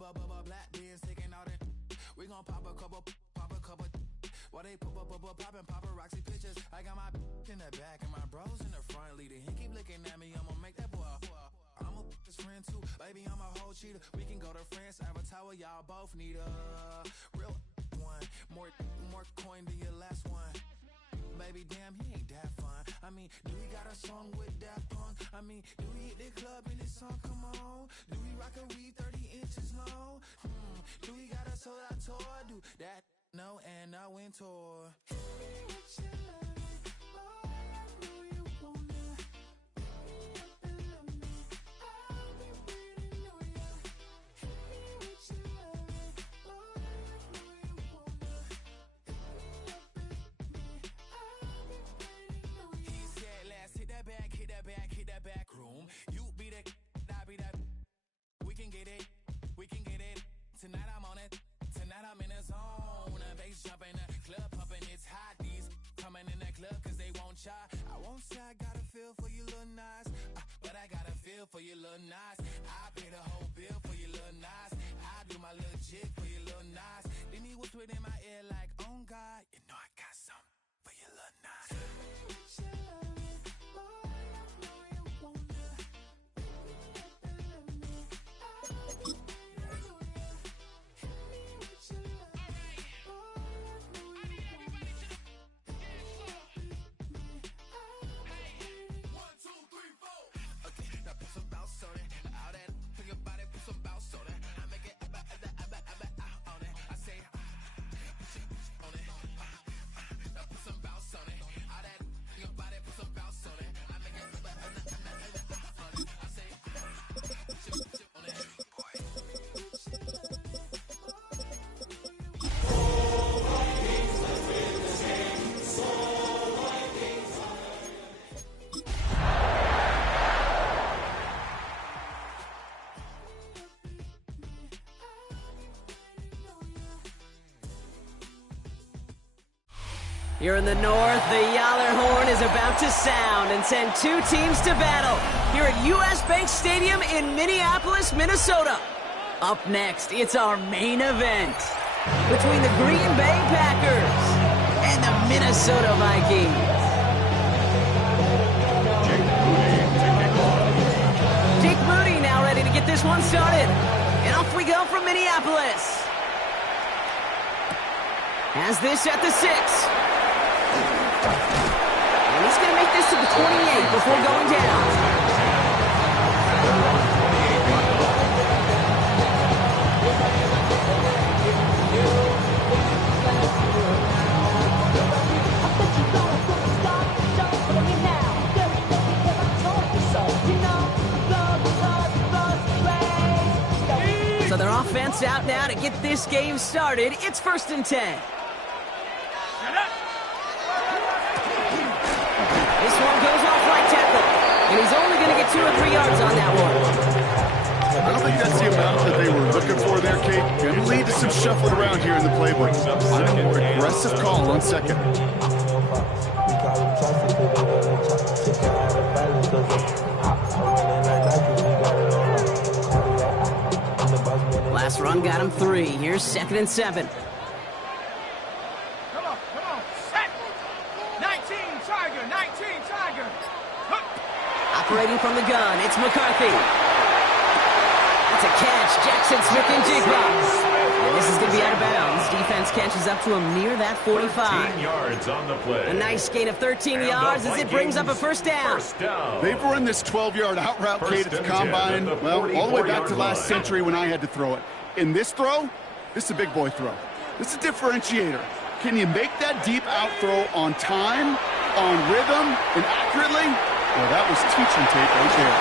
Black beans taking all that. We gon' pop a couple. While they poppin' paparazzi pictures. I got my in the back and my bros in the front leading. He keep looking at me, I'ma make that boy. I'ma his friend too, baby, I'm a whole cheater. We can go to France, Avatar, y'all both need a real one. More coin than your last one. Baby, damn, he ain't that fun. I mean, do he got a song with that punk? I mean, do he hit the club in this song? Come on. Do he rock a weave 30 inches long? Do he got a sold out tour? Do that? No, and I went tour. Hit that back room. You be that, I be that. We can get it. Tonight I'm on it. Tonight I'm in a zone. A bass jumping, a club pumping, it's hot. These coming in that club cause they won't try. I won't say I got a feel for you little nice, but I got a feel for you little nice. I pay the whole bill for you little nice. I do my little jig for you little nice. Then he whispered in my ear like, oh God, you know I got something for you little nice. Here in the north, the Yaller horn is about to sound and send two teams to battle here at US Bank Stadium in Minneapolis, Minnesota. Up next, it's our main event between the Green Bay Packers and the Minnesota Vikings. Jake Moody now ready to get this one started. And off we go from Minneapolis. Has this at the 6. And he's going to make this to the 28 before going down. So their offense out now to get this game started. It's 1st and 10. This one goes off right tackle, and he's only going to get 2 or 3 yards on that one. I don't think that's the amount that they were looking for there, Kate. Going to lead to some shuffling around here in the playbook. On a more aggressive call on 2nd. Last run got him 3. Here's 2nd and 7. Operating from the gun, it's McCarthy. That's a catch, Jackson Smith-Njigba. And this is going to be out of bounds. Defense catches up to him near that 45. 13 yards on the play. A nice gain of 13 yards as it brings up a first down. They've run this 12-yard out route, Kate, at the combine, well, all the way back to last century when I had to throw it. In this throw, this is a big boy throw. This is a differentiator. Can you make that deep out throw on time, on rhythm, and accurately? Well, that was teaching tape right there.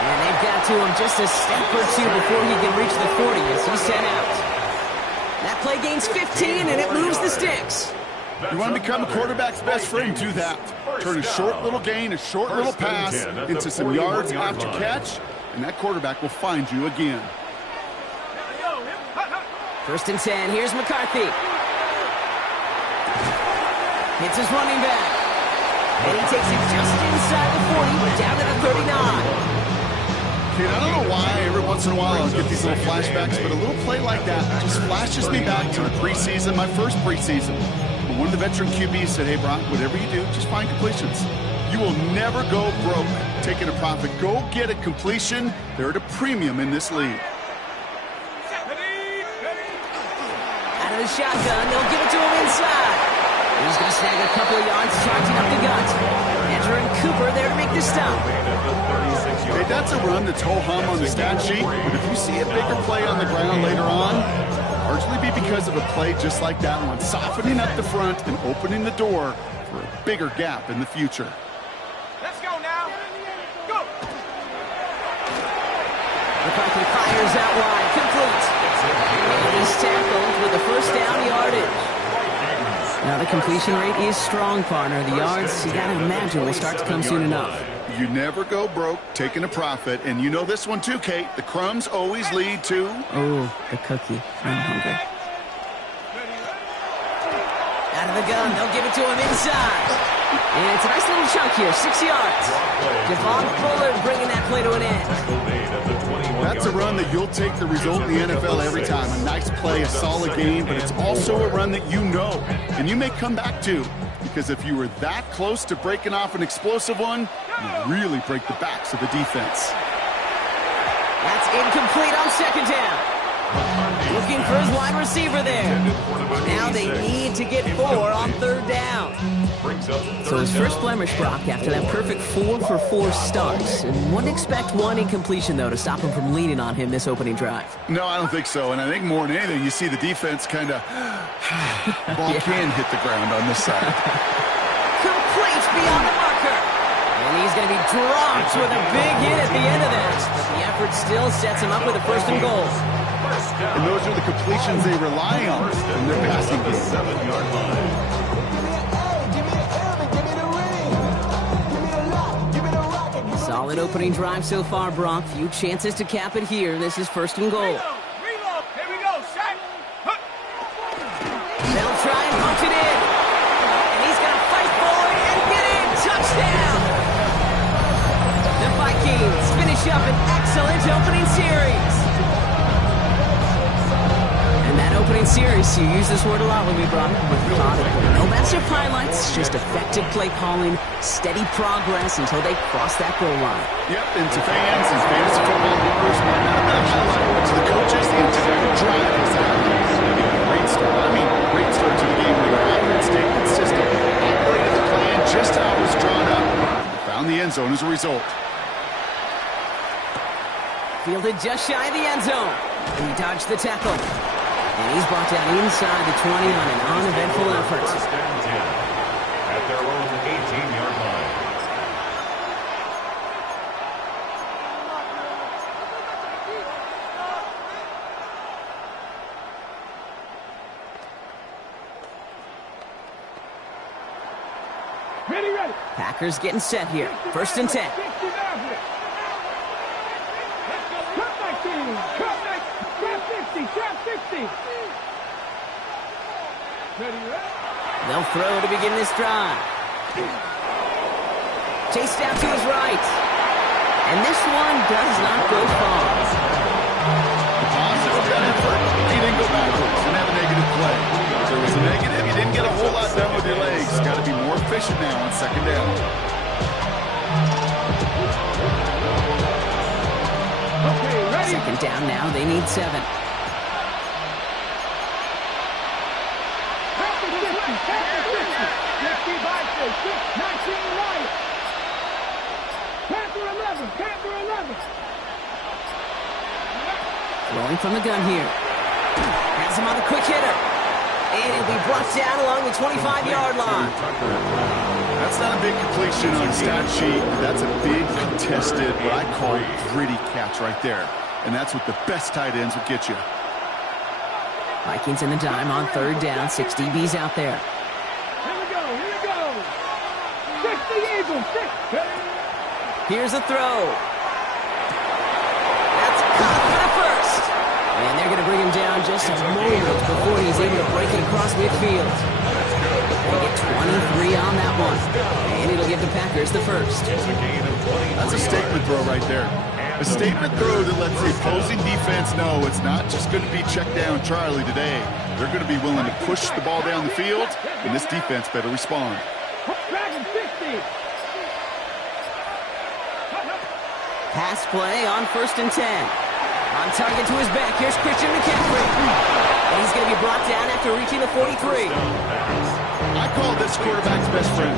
And they've got to him just a step or 2 before he can reach the 40 as he's sent out. That play gains 15, and it moves the sticks. You want to become a quarterback's best friend, do that. Turn a short little gain, a short little pass into some yards after catch, and that quarterback will find you again. 1st and 10, here's McCarthy. Hits his running back. And he takes it just inside the 40, but down to the 39. Kate, I don't know why every once in a while I'll get these little flashbacks, but a little play like that just flashes me back to the preseason, my first preseason. When one of the veteran QBs said, hey, Brock, whatever you do, just find completions. You will never go broke taking a profit. Go get a completion. They're at a premium in this league. Out of the shotgun, they'll give it to him inside. He's going to snag a couple of yards, charging up the gut. Andrew and Cooper there to make the stop. Hey, that's a run that's ho-hum on the stat sheet, but if you see a bigger play on the ground later on, largely be because of a play just like that one, softening up the front and opening the door for a bigger gap in the future. Let's go now. Go. McCarthy fires out wide, complete. And he's tackled with the first down yardage. Now the completion rate is strong, partner. The yards, you got to imagine, will start to come soon enough. You never go broke taking a profit, and you know this one too, Kate. The crumbs always lead to... Oh, the cookie. I'm hungry. Out of the gun, they'll give it to him inside. And it's a nice little chunk here, 6 yards. Devon Bullard bringing that play to an end. That's a run that you'll take the result in the NFL every time. A nice play, a solid game, but it's also a run that you know, and you may come back to. Because if you were that close to breaking off an explosive one, you really break the backs of the defense. That's incomplete on second down. Looking for his wide receiver there. Now they need to get 4 on third down. So his first blemish, Brock, after that perfect 4-for-4 starts. And wouldn't expect one incompletion, though, to stop him from leaning on him this opening drive. No, I don't think so. And I think more than anything, you see the defense kind of... ball can hit the ground on this side. Complete beyond the marker. And he's going to be dropped with a big hit at the end of that. But the effort still sets him up with a first and goal. And those are the completions they rely on in their passing game. 7-yard line. Solid opening drive so far, Brock. Few chances to cap it here. This is first and goal. Reload. Here we go. Shot. They'll try and punch it in. And he's going to fight for it and get in. Touchdown. The Vikings finish up an excellent opening series. And that opening series, you use this word a lot with me, Brock, with methodical. No massive highlights, just effective play calling, steady progress until they cross that goal line. Yep, and to fans and fantasy football viewers, to the coaches, the entire drive is a great start. I mean, great start to the game where the offense stayed consistent, operated the plan just how it was drawn up, and found the end zone as a result. Fielded just shy of the end zone. He dodged the tackle. And he's brought down inside the 20 on an uneventful effort. First and 10 at their own 18-yard line. Ready. Packers getting set here. First and 10. They'll throw to begin this drive. Chased out to his right. And this one does not go far. Positive effort. He didn't go backwards. Didn't have a negative play. So it was a negative. You didn't get a whole lot done with your legs. Got to be more efficient now on second down. Okay, ready. Second down now. They need 7. Throwing from the gun here. Has him on a quick hitter. And he'll be brought down along the 25-yard line. That's not a big completion on the stat sheet. That's a big contested, what I call gritty catch right there. And that's what the best tight ends will get you. Vikings in the dime on third down. 6 DBs out there. Here we go. 60 Eagles. 6. Here's a throw. That's caught for the first. And they're going to bring him down just a moment before he's able to break it across midfield. They get 23 on that one. And it'll give the Packers the first. That's a statement throw right there. A statement throw that lets the opposing defense know it's not just going to be check down Charlie today. They're going to be willing to push the ball down the field, and this defense better respond. Pass play on 1st and 10. On target to his back, here's Christian McCaffrey. And he's going to be brought down after reaching the 43. I call this quarterback's best friend.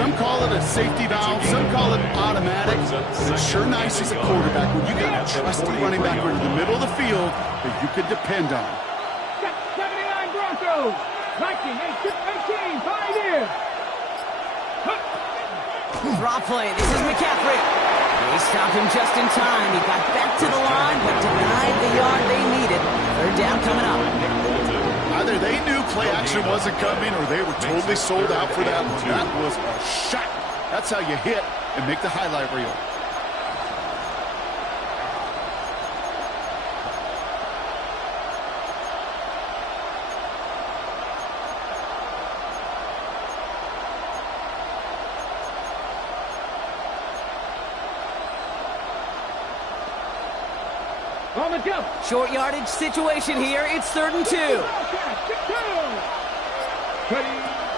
Some call it a safety valve, some call it automatic. But it's sure nice as a quarterback when you got a trusty running back over the middle of the field that you can depend on. 79 Broncos. Vikings 18, Pioneers. Draw play, this is McCaffrey. They stopped him just in time. He got back to the line, but denied the yard they needed. 3rd down coming up. Either they knew play action wasn't coming or they were totally sold out for that one. That was a shot. That's how you hit and make the highlight reel. On the jump. Short yardage situation here. It's 3rd and 2.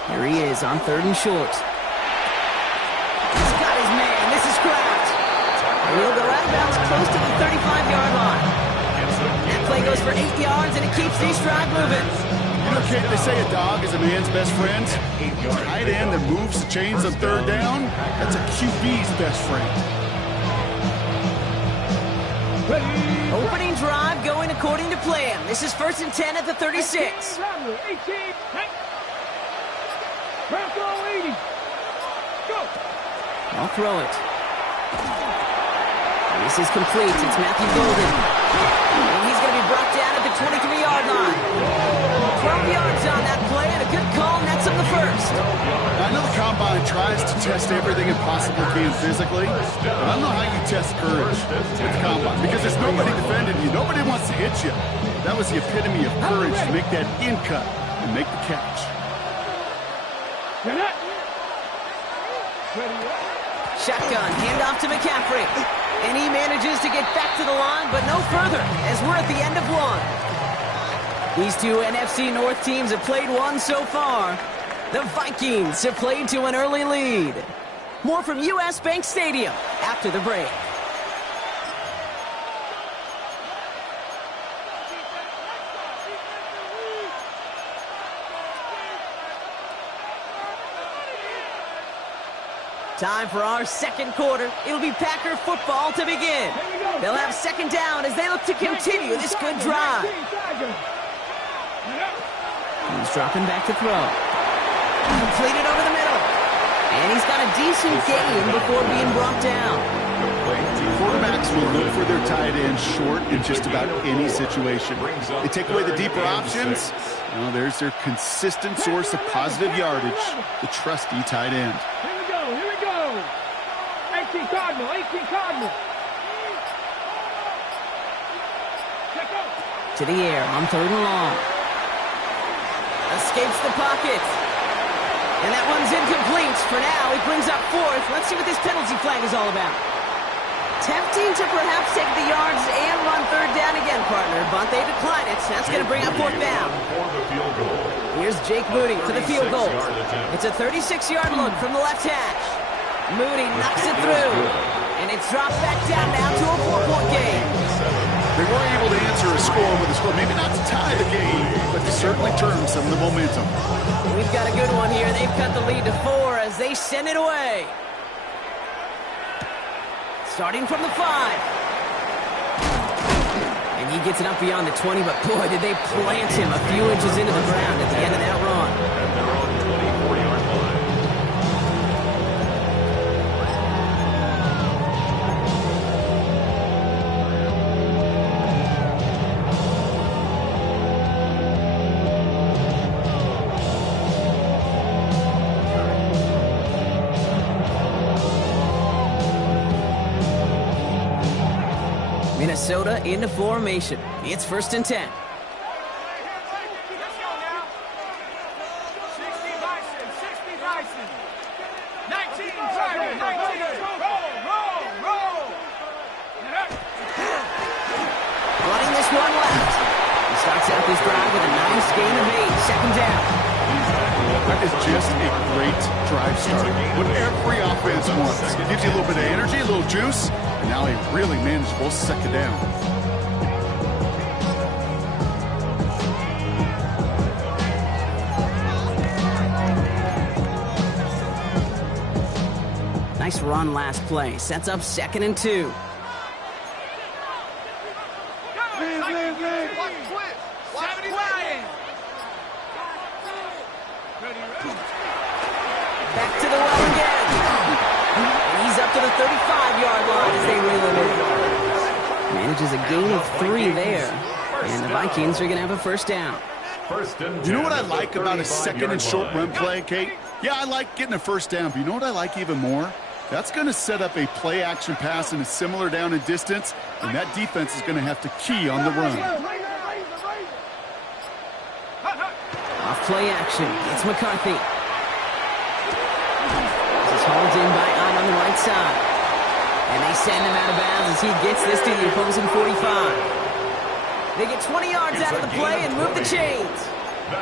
Here he is on 3rd and short. He's got his man. This is Krazie. And he'll go out of bounds close to the 35-yard line. That play goes for 8 yards, and it keeps the stride moving. You know, Kate, they say a dog is a man's best friend. Tight end that moves the chains on 3rd down, that's a QB's best friend. Opening drive going according to plan. This is 1st and 10 at the 36. I'll throw it. This is complete. It's Matthew Golden. And he's going to be brought down at the 23-yard line. 12 yards on that play, and a good call nets him the 1st. I know the Combine tries to test everything it possibly can physically, but I don't know how you test courage at the Combine, because there's nobody defending you. Nobody wants to hit you. That was the epitome of courage to make that in cut and make the catch. Shotgun, handoff to McCaffrey. And he manages to get back to the line, but no further, as we're at the end of one. These two NFC North teams have played one so far. The Vikings have played to an early lead. More from US Bank Stadium after the break. Time for our 2nd quarter. It'll be Packer football to begin. They'll have 2nd down as they look to continue this good drive. He's dropping back to throw. Completed over the middle. And he's got a decent gain before being brought down. Quarterbacks will look for their tight end short in just about any situation. They take away the deeper options. Well, there's their consistent source of positive yardage, the trusty tight end. Here we go. 18 Cardinal. To the air on 3rd and long. Escapes the pocket. And that one's incomplete. For now, he brings up 4th. Let's see what this penalty flag is all about. Tempting to perhaps take the yards and run 3rd down again, partner, but they decline it. That's going to bring up 4th down. Here's Jake Moody for the field goal. It's a 36-yard look from the left hash. Moody knocks it through, and it's dropped back down now to a 4-point game. They were able to answer a score with a score, maybe not to tie the game, but to certainly turn some of the momentum. We've got a good one here. They've cut the lead to 4 as they send it away. Starting from the 5. And he gets it up beyond the 20, but boy, did they plant him a few inches into the ground at the end of that run. At their own 24-yard line. Minnesota into formation. It's 1st and 10. just one left. He starts out this drive with a nice gain of 8, second down. That is just a great drive start. What every offense wants. Gives you a little bit of energy, a little juice, and now a really manageable second down. Nice run last play. Sets up 2nd and 2. Back to the well again. And he's up to the 35-yard line as they reel him in. Manages a gain of 3 there. And the Vikings are going to have a first down. You know what I like about a second and short run play, Kate? Yeah, I like getting a first down, but you know what I like even more? That's going to set up a play-action pass in a similar down and distance, and that defense is going to have to key on the run. Off play action. It's McCarthy. This is hauled in by Ott on the right side. And they send him out of bounds as he gets this to the opposing 45. They get 20 yards out of the play and move the chains.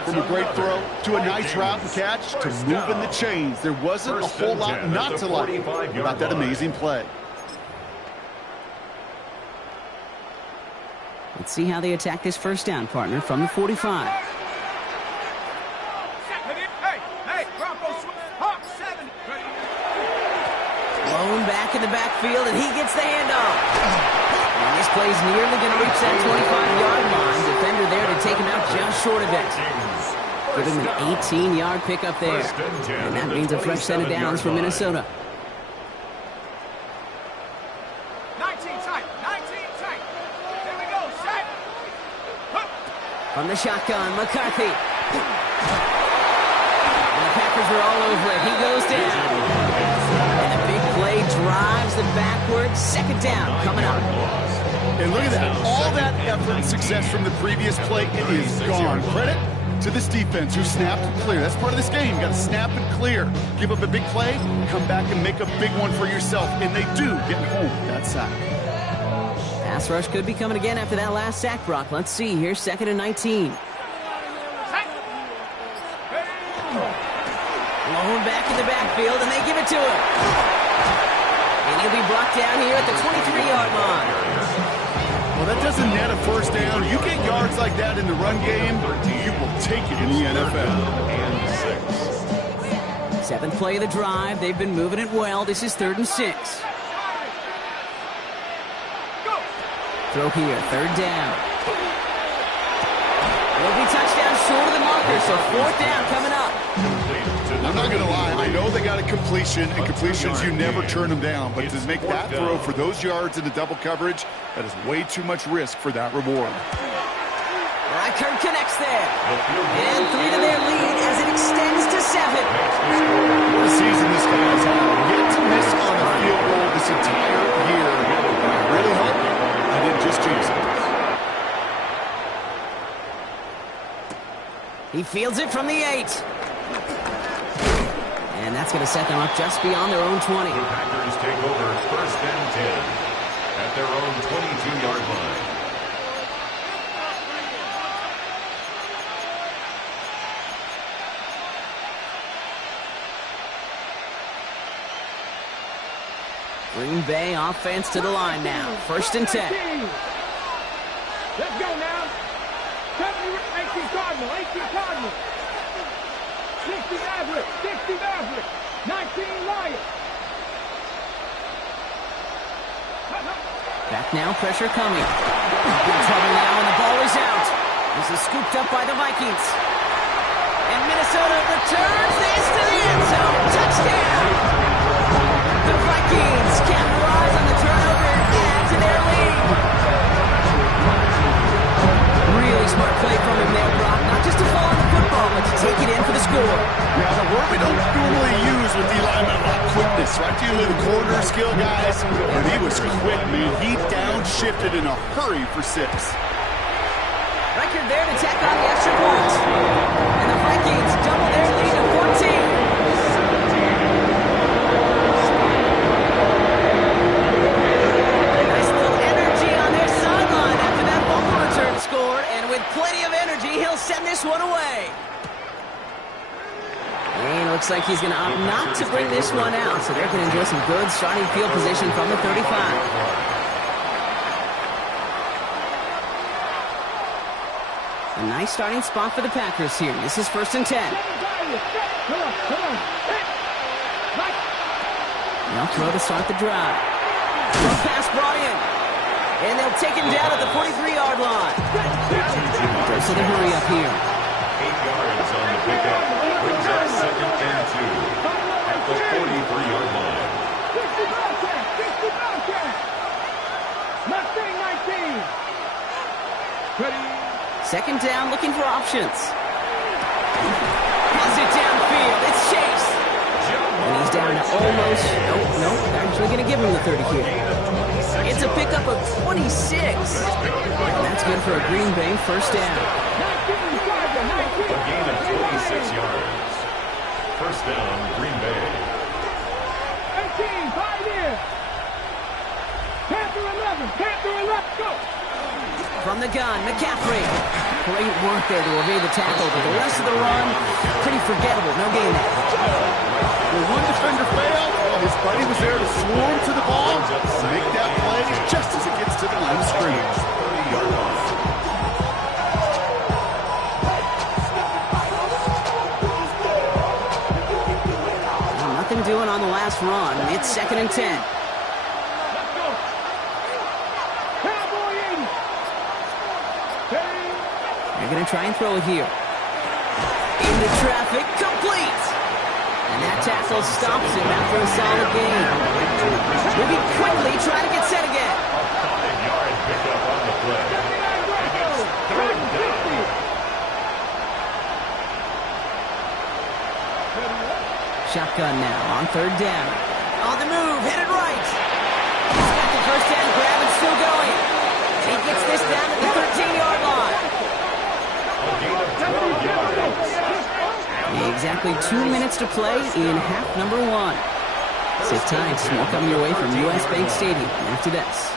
From a great throw to a nice route and catch to moving the chains. There wasn't a whole lot not to like about that amazing play. Let's see how they attack this first down, partner, from the 45. Blown back in the backfield, and he gets the handoff. And this play's nearly going to reach that 25-yard line. Defender there to take him out just short of it. Give him an 18-yard pickup there. And that means a fresh set of downs for Minnesota. 19 tight. Here we go, set. From the shotgun, McCarthy. And the Packers are all over it. He goes down. And the big play drives them backwards. Second down coming up. And look at that. All that effort and success from the previous play, it is gone. Credit to this defense who snapped and clear. That's part of this game. You got to snap and clear. Give up a big play, come back and make a big one for yourself. And they do get home with that sack. Pass rush could be coming again after that last sack, Brock. Let's see. Here's 2nd and 19. Blown back in the backfield, and they give it to him. And he'll be brought down here at the 23-yard line. Well, that doesn't net a first down. You get yards like that in the run game, you will take it in the NFL. 7th play of the drive. They've been moving it well. This is 3rd and 6. Throw here, 3rd down. Will be touchdown short of the marker, so 4th down coming up. I'm not going to lie. I know they got a completion, and completions, you never turn them down. But to make that throw for those yards in the double coverage, that is way too much risk for that reward. Reichert connects there. And 3 to their lead as it extends to 7. What a season this guy has had. Yet to miss on a field goal this entire year. And I really hope I didn't just jinx it. He fields it from the 8. And that's going to set them up just beyond their own 20. The Packers take over 1st and 10 at their own 22-yard line. Green Bay offense to the line now. 1st and 10. Let's go now. 18 Cardinal. 60 Maverick. 19 Lions. Back now, pressure coming. Good trouble now, and the ball is out. This is scooped up by the Vikings. And Minnesota returns this to the end zone. Touchdown! The Vikings capitalize on the turnover and add to their lead. Really smart play from him there, Brock. Not just to fall on the football, but to take it in for the score. Now, the word we don't normally use with the lineman about quickness, right? Usually the corner skill guys, and he was quick, man. He downshifted in a hurry for 6. Reichert there to tack on the extra point. And the Vikings double their lead to 14. Nice little energy on their sideline after that fumble return. plenty of energy. He'll send this one away. And it looks like he's going to opt not to bring this one out, so they're going to enjoy some good starting field position from the 35. A nice starting spot for the Packers here. This is 1st and 10. They'll throw to start the drive. Throw pass brought in. And they'll take him down at the 43-yard line. Goes to the hurry up here. 8 yards on the pickup. Brings up 2nd and 2 at the 43-yard line. 2nd down, looking for options. Pass it downfield. It's Chase. And he's down to almost... Nope. Actually going to give him the 30 here. It's a pickup of 26. And that's good for a Green Bay 1st down. A gain of 26 yards. 1st down, Green Bay. 18, 5 in. Panther 11, go. From the gun, McCaffrey. Great work there to evade the tackle, but the rest of the run, pretty forgettable. No gain there. When one defender failed, his buddy was there to swarm to the ball and make that play just as it gets to the line of scrimmage. 30-yard line. Nothing doing on the last run. It's 2nd and 10. They're going to try and throw it here. Into traffic, complete! And that tackle stops him after a solid gain. Moving quickly, trying to get set again. A 5-yard pickup on the play. Shotgun now on 3rd down. On the move, headed right. He's got the 1st down grab and still going. He gets this down at the 13-yard line. Exactly 2 minutes to play in half number 1. Sit tight, more coming your way from U.S. Bank Stadium after this.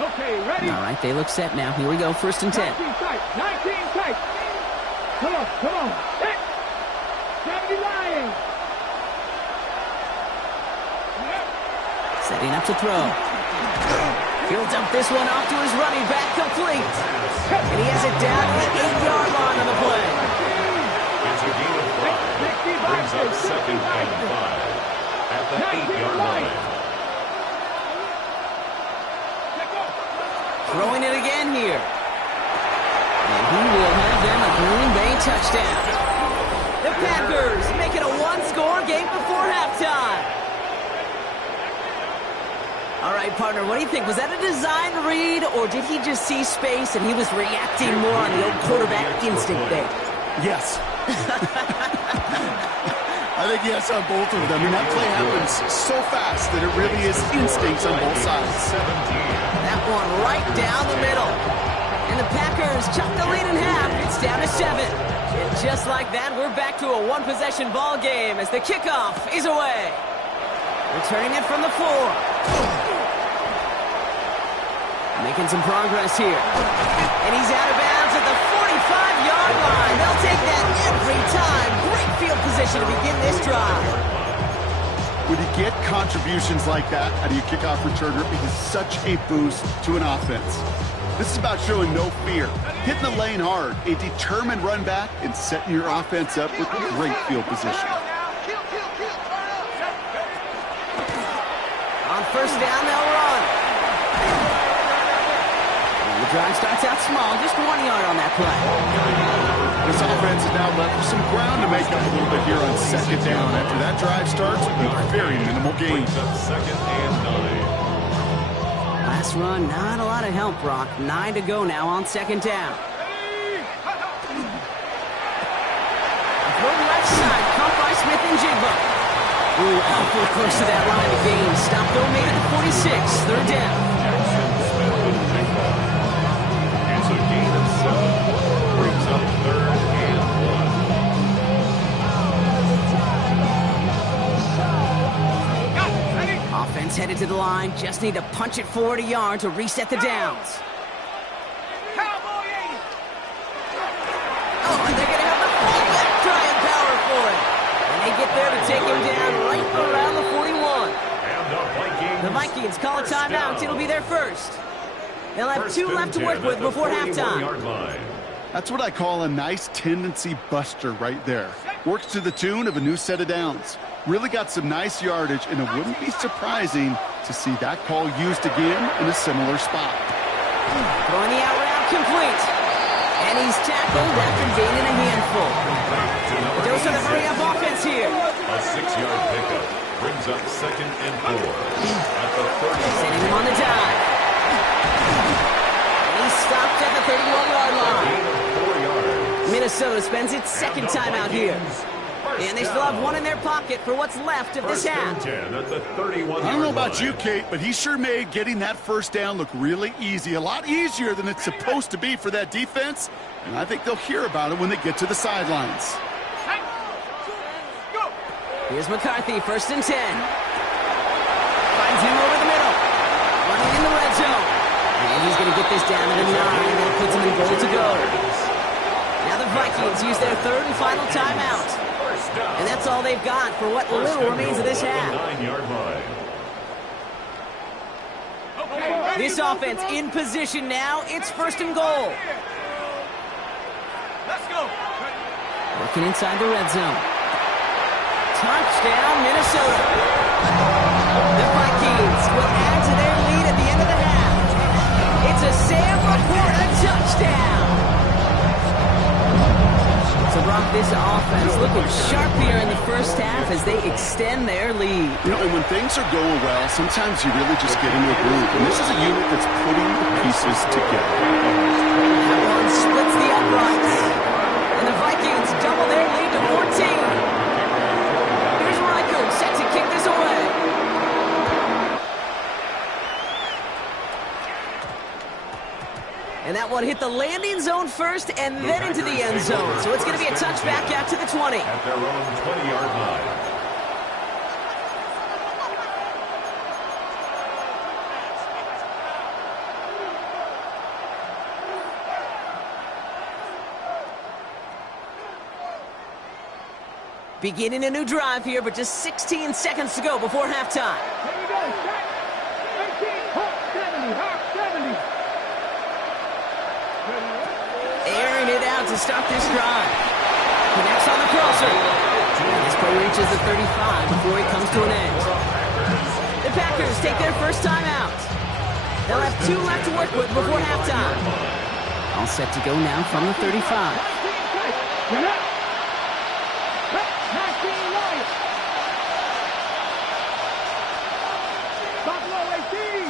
Okay, ready? All right, they look set now. Here we go, 1st and 10. 19 tight. Come on. Hit. 79. Setting up to throw. He'll dump this one off to his running back, complete. And he has it down to the 8-yard line on the play. It's a gain of 5. Brings up 2nd and 5 at the 8-yard line. Throwing it again here. And he will have them a Green Bay touchdown. The Packers make it a 1-score game before halftime. All right, partner, what do you think? Was that a design read, or did he just see space and he was reacting more on the old quarterback instinct there? Yes. I think yes on both of them. I mean, that play happens so fast that it really is instincts on both sides. That one right down the middle. And the Packers chuck the lead in half. It's down to 7. And just like that, we're back to a one-possession ball game as the kickoff is away. Returning it from the 4. Making some progress here. And he's out of bounds at the 45-yard line. They'll take that every time. Great field position to begin this drive. When you get contributions like that out of your kickoff returner, it is such a boost to an offense. This is about showing no fear, hitting the lane hard, a determined run back, and setting your offense up with great field position. On 1st down, they'll run. And the drive starts out small, just 1 yard on that play. This offense is now left with some ground to make up a little bit here on 2nd down. After that drive starts with a very minimal gain. 2nd and 9. Last run, not a lot of help, Brock. 9 to go now on 2nd down. Throw left side, caught by Smith and Jigba. Ooh, awful close to that line of gain. Stop though, made it to 46. 3rd down. It's a gain of 7. Brings up line. Just need to punch it forward a yard to reset the downs. Oh, and they're going to have the fullback try and power for it. And they get there to take him down right around the 41. And The Vikings call a timeout. It'll be their first. They'll have 2 left to work with before halftime. That's what I call a nice tendency buster right there. Works to the tune of a new set of downs. Really got some nice yardage, and it wouldn't be surprising to see that call used again in a similar spot. Throwing the out route complete. And he's tackled after gaining a handful. Dose of the hurry-up offense here. A 6-yard pickup brings up 2nd and 4 at the 30. Sending him on the dive. And he's stopped at the 31-yard line. 4 yards. Minnesota spends its second timeout here. And they still have 1 in their pocket for what's left of this half. 10 at the 31. I don't know about you, Kate, but he sure made getting that first down look really easy. A lot easier than it's supposed to be for that defense. And I think they'll hear about it when they get to the sidelines. Here's McCarthy, 1st and 10. Finds him over the middle. Running in the red zone. And he's going to get this down to the 9. That puts him in goal to go. Now the Vikings use their 3rd and final timeout. And that's all they've got for what little remains of this half. 9-yard line. This offense in position now. It's 1st and goal. Let's go. Working inside the red zone. Touchdown, Minnesota. The Vikings will add to their lead at the end of the half. It's a Sam Laporta touchdown. So, Brock, this offense looking sharp here in the first half as they extend their lead. You know, and when things are going well, sometimes you really just get into a groove. And this is a unit that's putting the pieces together. That one splits the uprights. And the Vikings double their lead to 14. Here's Riker set to kick this away. And that one hit the landing zone first and then into the end zone. So it's going to be a touchback out to the 20. At their own 20-yard line. Beginning a new drive here, but just 16 seconds to go before halftime. Here we go. Set. 18. Hawk 70. Hawk 70. Airing it out to start this drive. Connects on the crosser. And this play reaches the 35 before he comes to an end. The Packers take their first time out. They'll have 2 left to work with before halftime. All set to go now from the 35. Get up. 19 Lions. Buffalo 18.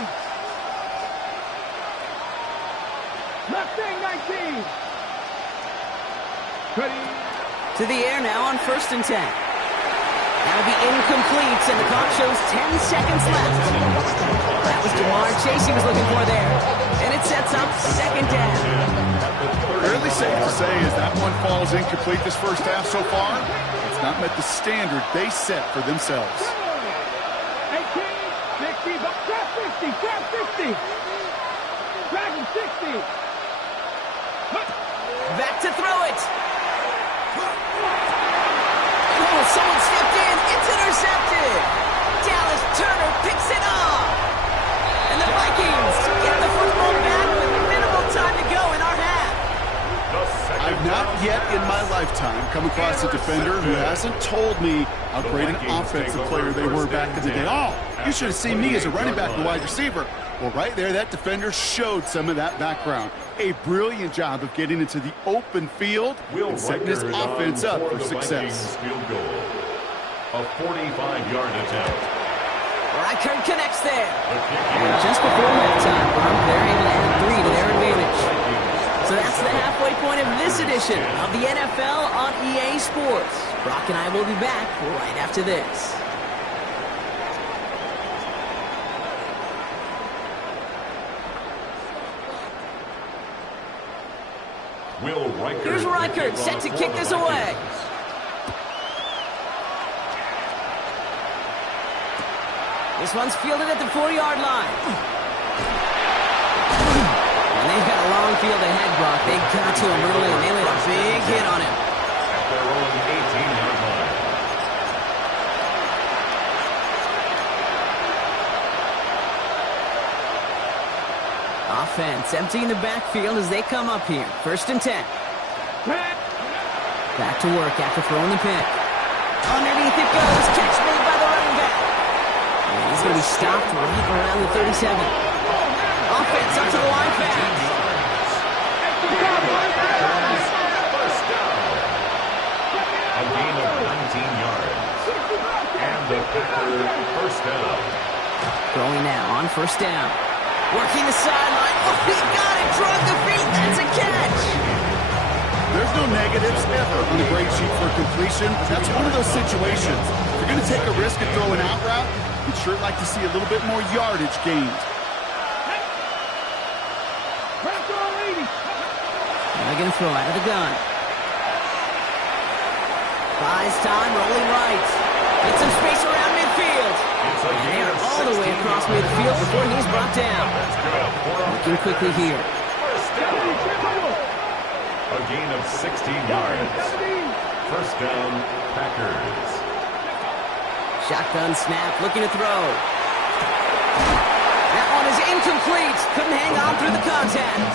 Mustang 19. Ready. To the air now on 1st and 10. That'll be incomplete, and the clock shows 10 seconds left. That was Jamar Chase he was looking for there. And it sets up 2nd down. Fairly safe to say as that one falls incomplete this first half so far, it's not met the standard they set for themselves. 18, 60, trap 60, trap 60. Dragon 60. Back to throw it. Oh, someone stepped in. It's intercepted. Dallas Turner picks it off. And the Vikings get the football back with minimal time to go in our half. I've not yet in my lifetime come across a defender who hasn't told me how great an offensive player they were back in the day. Oh, you should have seen me as a running back and wide receiver. Well, right there, that defender showed some of that background. A brilliant job of getting into the open field and setting his offense up for success. A 45-yard attempt. Reichert connects there. And just before halftime, they're able to add 3 to their advantage. So that's the halfway point of this edition of the NFL on EA Sports. Brock and I will be back right after this. Here's Reichert set to kick this away. This one's fielded at the 4-yard line. And they've got a long field ahead, Brock. They got to him early, and they laid a big hit on him. At their own 18-yard line. Offense emptying the backfield as they come up here. 1st and 10. Back to work after throwing the pick. Underneath it goes. Catch made by the running back. And he's going to be stopped right around the 37. Offense up to the line fast. First down. A gain of 19 yards. And the Packer first down. Throwing now on 1st down. Working the sideline. Oh, he got it. Drug the feet. That's a catch. There's no negatives ever on the grade sheet for completion. That's one of those situations. If you're going to take a risk and throw an out route, you'd sure like to see a little bit more yardage gained. Now going to throw out of the gun. Buys time, rolling right. Get some space around midfield. And they are all the way across midfield before he's brought down. Looking quickly here. A gain of 16 yards. First down, Packers. Shotgun snap, looking to throw. That one is incomplete. Couldn't hang on through the contact.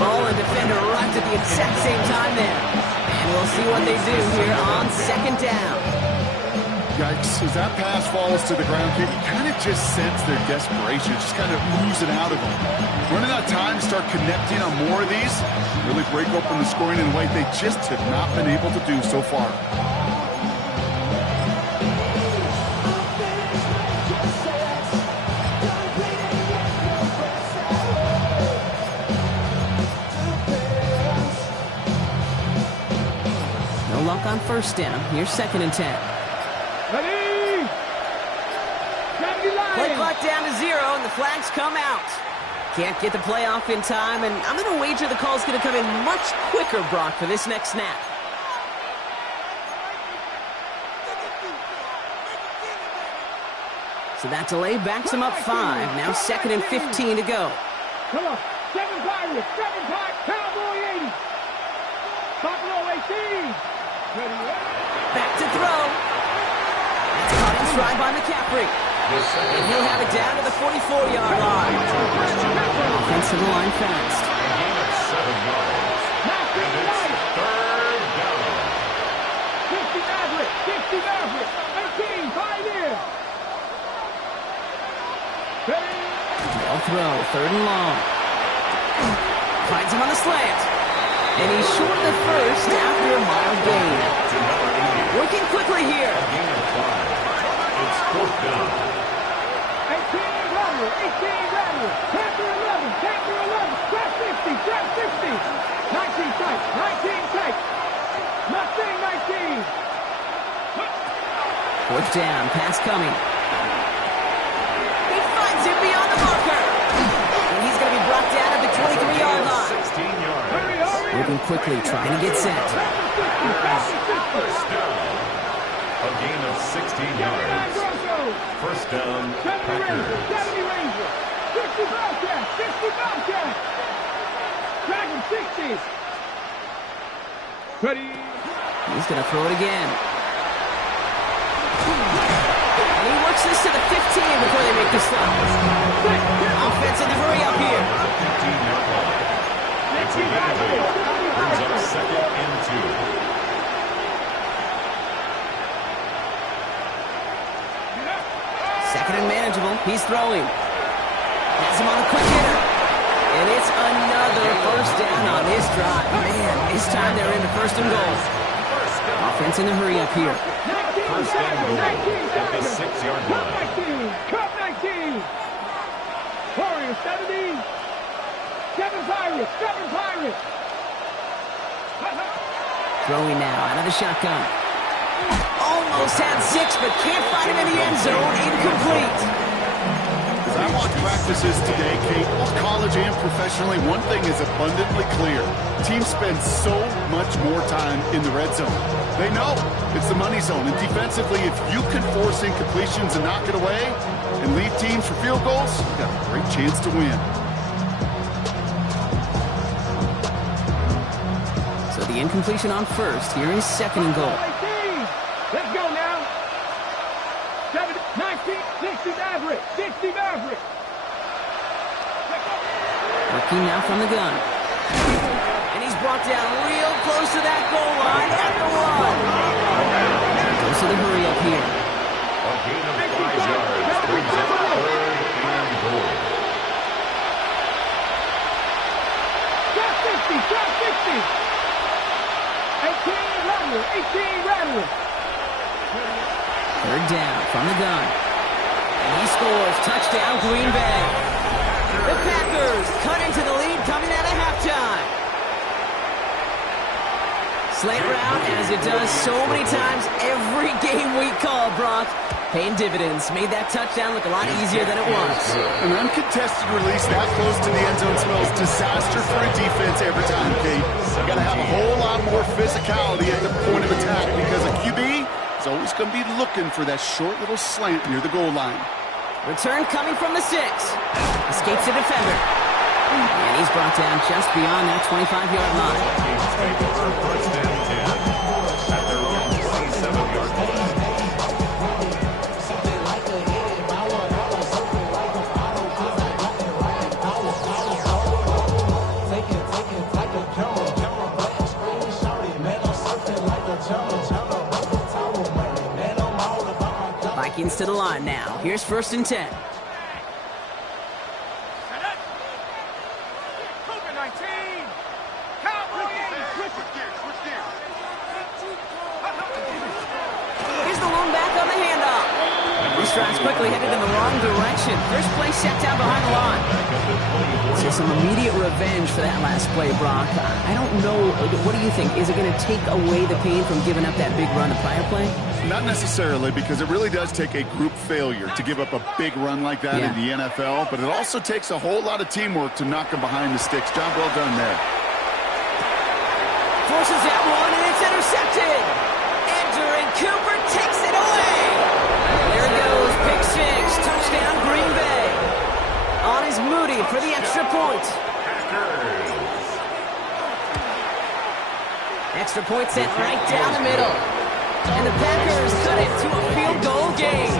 Ball and defender arrived at the exact same time there. And we'll see what they do here on 2nd down. Yikes, as that pass falls to the ground, you kind of just sense their desperation, just kind of oozing out of them. Running out of time to start connecting on more of these, really break open the scoring in a way they just have not been able to do so far. No luck on 1st down. Here's 2nd and 10. Ready? Play clock down to 0, and the flags come out. Can't get the play off in time, and I'm going to wager the call's going to come in much quicker, Brock, for this next snap. So that delay backs him up 5. Now 2nd and 15 to go. Come on. 7 Pirates. 7 Pirates. Cowboy 80. Buffalo 18. Ready? Back to throw. That's caught in stride by McCaffrey. And he'll have it down to the 44-yard line. Offense to the line fast. A gain of 7 yards. And it's 3rd down. 50 Maverick. 50 Maverick. 18. Pioneer. Ready? They'll throw. 3rd and long. Finds him on the slant. And he's short of the first after a mild gain. Working quickly here. A gain of 5. It's 4th down. 18 Rattler. 18 Rattler. Panther 11. Panther 11. Trap 60. Trap 60. 19 tight. 19 tight. Nothing 19. 4th down. Pass coming. He finds him beyond the marker. And he's going to be brought down at the 23-yard line. 16 yards. Moving quickly, trying to get set. First down. A gain of 16 yards. First down, Packers. 70 Ranger. 60 Bobcat. 60 Bobcat. Dragon 60. Ready? He's going to throw it again. And he works this to the 15 before they make the stop. Offense in the hurry up here. 15-yard line. It's a gain of 8. Brings up 2nd and 2. Second and manageable. He's throwing. Has him on a quick hitter. And it's another first down on this drive. Man, this time they're into 1st and goal. Offense in the hurry up here. First and goal at the 6-yard line. 19. Cup 19. Warriors 70. 7 Pirates. 7 Pirates. Throwing now out of the shotgun. Almost had 6, but can't find him in the end zone. Incomplete. That watched practices today, Kate, both college and professionally, one thing is abundantly clear. Teams spend so much more time in the red zone. They know it's the money zone. And defensively, if you can force incompletions and knock it away and lead teams for field goals, you've got a great chance to win. So the incompletion on first. Here is second and goal. Let's go now. 19, 60 Maverick, 60 Maverick. Working now from the gun. And he's brought down real close to that goal line at the one. Goes to the hurry up here. A gain of 5 yards brings up 3rd and goal. Drop 60, drop 60. 18 Rattler, 18 Rattler. Third down from the gun. And he scores. Touchdown, Green Bay. The Packers cut into the lead coming out of halftime. Slant route, as it does so many times every game we call, Brock. Paying dividends. Made that touchdown look a lot easier than it was. An uncontested release that close to the end zone spells disaster for a defense every time, Kate. You got to have a whole lot more physicality at the point of attack because a QB is always going to be looking for that short little slant near the goal line. Return coming from the 6. Escapes the defender. And he's brought down just beyond that 25-yard line. Vikings take over 1st and 10 at their own 27-yard line. Vikings to the line now. Here's 1st and 10. Here's the lone back on the handoff. This drive's quickly headed in the wrong direction. First play set down behind the line. So some immediate revenge for that last play, Brock. I don't know. What do you think? Is it going to take away the pain from giving up that big run the prior play? Not necessarily, because it really does take a group failure to give up a big run like that in the NFL, but it also takes a whole lot of teamwork to knock them behind the sticks. Job well done there. Forces that one, and it's intercepted. Andrew Cooper takes it away. There it goes, pick 6, touchdown Green Bay. On is Moody for the extra point. Extra point sent right down the middle. And the Packers cut it to a field goal game.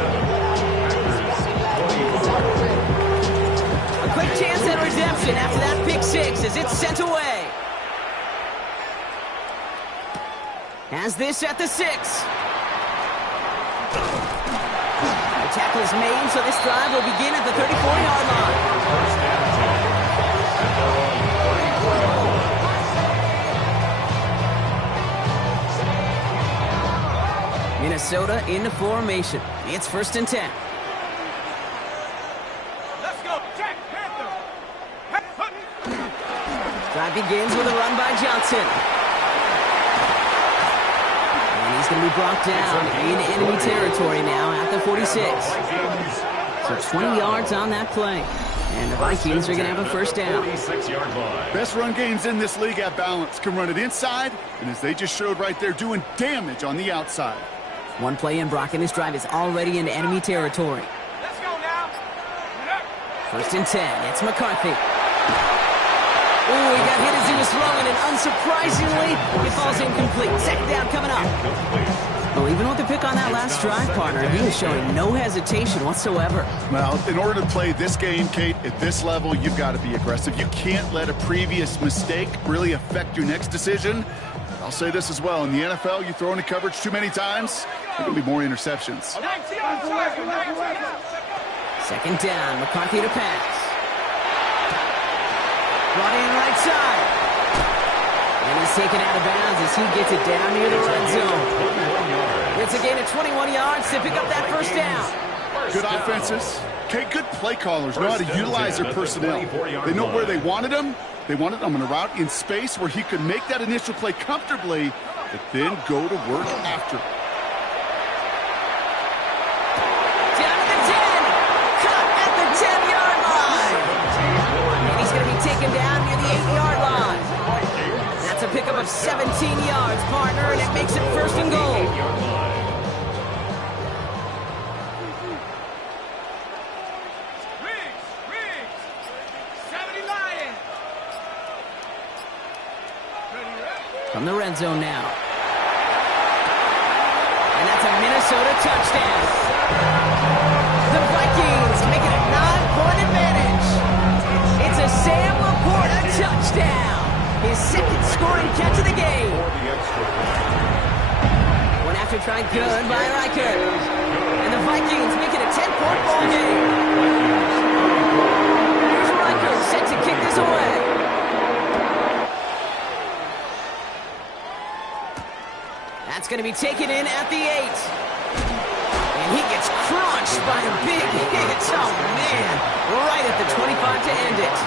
A quick chance at redemption after that pick 6 as it's sent away. Has this at the 6. The tackle is made, so this drive will begin at the 34-yard line. 1st and 10 at their own 34-yard line. Minnesota in the formation. It's 1st and 10. Let's go, Jack Panther. Drive begins with a run by Johnson. And he's going to be brought down in enemy territory now at the 46. So 20 yards on that play. And the Vikings are going to have a 1st down. 46-yard line. Best run games in this league at balance. Can run it inside, and as they just showed right there, doing damage on the outside. One play in, Brock, and this drive is already in enemy territory. Let's go now. 1st and 10. It's McCarthy. Oh, he got hit as he was throwing, and unsurprisingly, it falls incomplete. 2nd down coming up. Well, even with the pick on that last drive, partner, he was showing no hesitation whatsoever. Well, in order to play this game, Kate, at this level, you've got to be aggressive. You can't let a previous mistake really affect your next decision. I'll say this as well. In the NFL, you throw into coverage too many times, there can be more interceptions. 2nd down, McCarthy to pass. Brought in right side. And he's taken out of bounds as he gets it down near the red zone. It's a gain of 21 yards to pick up that 1st down. Good offenses. Okay, good play callers know how to utilize their personnel. They know where they wanted them. They wanted him on a route in space where he could make that initial play comfortably, but then go to work after. Down to the 10. Cut at the 10-yard of 17 yards, partner, and it makes it first and goal. 8-yard line. From the red zone now. And that's a Minnesota touchdown. The Vikings make it a 9-point advantage. It's a Sam Laporta touchdown. His second scoring catch of the game. One after try good by Riker. And the Vikings make it a 10-point ball game. Here's Riker set to kick this away. That's going to be taken in at the 8. And he gets crunched by a big hit. Oh, man. Right at the 25 to end it.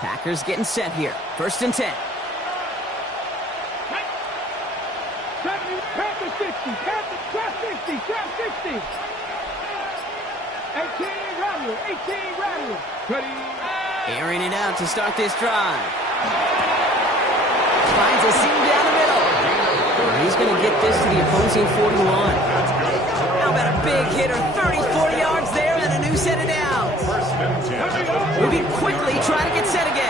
Packers getting set here. First and 10. Panther 60, trap 60, trap 60. 18 Rattler, 18 Rattler. Ready. Airing it out to start this drive. Finds a seam down the middle. He's going to get this to the opposing 41. How about a big hitter, 30, 40 yards there, and a new set of downs. Moving quickly, trying to get set again.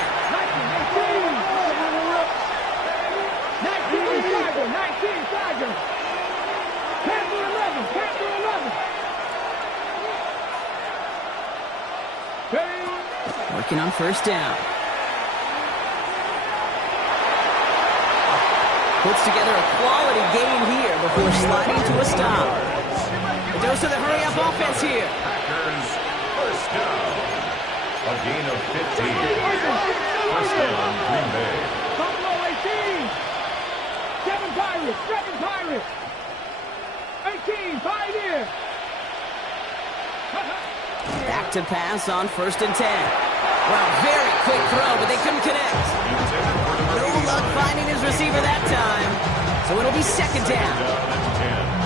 19 Tiger. Panther 11, Panther 11. Working on first down. Puts together a quality gain here before sliding to a stop. A dose of the hurry-up offense here. Packers, first down. A gain of 15. First down, Green Bay. Buffalo 18. 7 Pirates. 18, Pioneer. Back to pass on first and 10. Well, very quick throw, but they couldn't connect. No luck finding his receiver that time. So it'll be second down.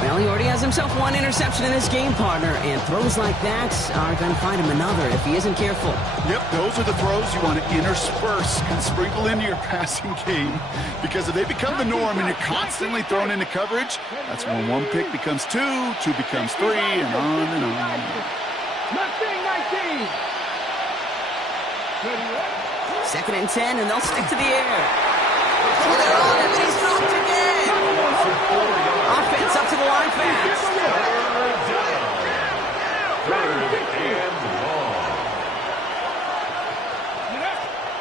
Well, he already has himself one interception in this game, partner, and throws like that are going to find him another if he isn't careful. Yep, those are the throws you want to intersperse and sprinkle into your passing game, because if they become the norm and you're constantly thrown into coverage, that's when one pick becomes two becomes three, and on and on. Mustang 19. Second and 10, and they'll stick to the air. Oh, they're on it, but he's dropped again. Offense up to the line fast.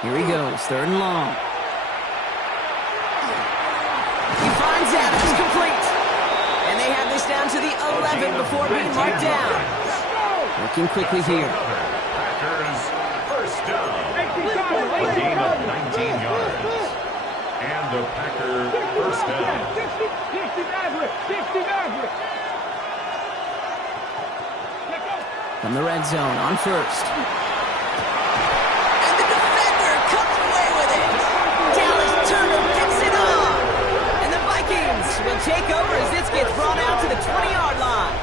Here he goes, third and long. He finds out it's complete. And they have this down to the 11 before being marked down. Working quickly here. Packers, first down. A gain of 19 yards. And the Packer first down. 60 Maverick. From the red zone on first. And the defender comes away with it. Dallas Turner picks it up. And the Vikings will take over as this gets brought out to the 20-yard line.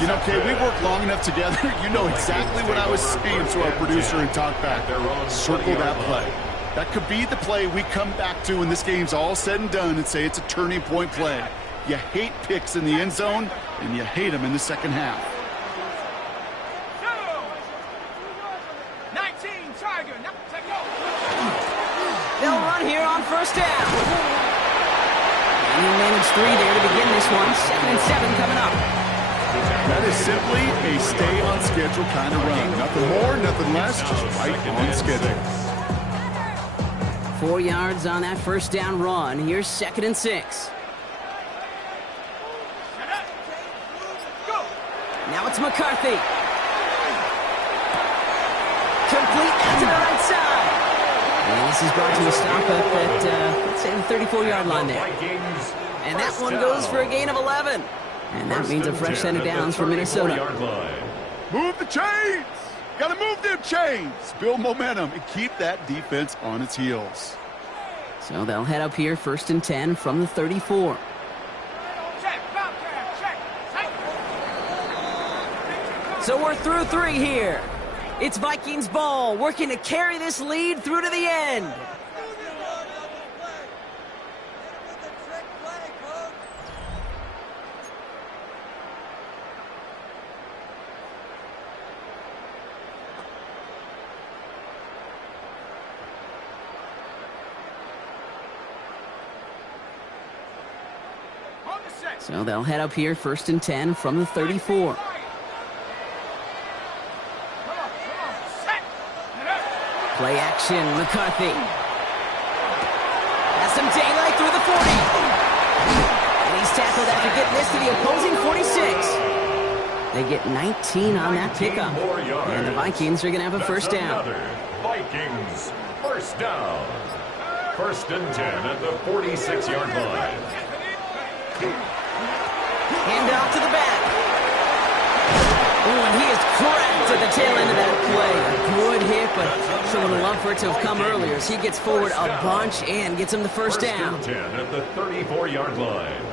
You know, Kay, we've worked long enough together. You know exactly what I was saying to our producer and talk back. Circle that play. That could be the play we come back to when this game's all said and done and say it's a turning point play. You hate picks in the end zone, and you hate them in the second half. 19 Tiger. They'll run here on first down. And he managed 3 there to begin this one. 2nd and 7 coming up. That is simply a stay-on-schedule kind of run. Nothing more, nothing less, just right on schedule. 4 yards on that first down run. Here's 2nd and 6. Now it's McCarthy. Complete out to the right side. And And this is brought to a stop up at, let's say, the 34-yard line there. And that one goes for a gain of 11. And that means a fresh set of downs for Minnesota. Move the chains! Gotta move them chains! Build momentum and keep that defense on its heels. So they'll head up here, 1st and 10 from the 34. So we're through 3 here. It's Vikings ball, working to carry this lead through to the end. So they'll head up here, 1st and 10 from the 34. Play action, McCarthy. Has some daylight through the 40. And he's tackled after getting this to the opposing 46. They get 19 on that pickup. And the Vikings are going to have a first down. Vikings, first down. 1st and 10 at the 46-yard line. Hand off to the back. Oh, and he is cracked at the tail end of that play. A good hit, but someone would love for it to have come earlier as he gets forward a bunch and gets him the first down. 1st and 10 at the 34-yard line.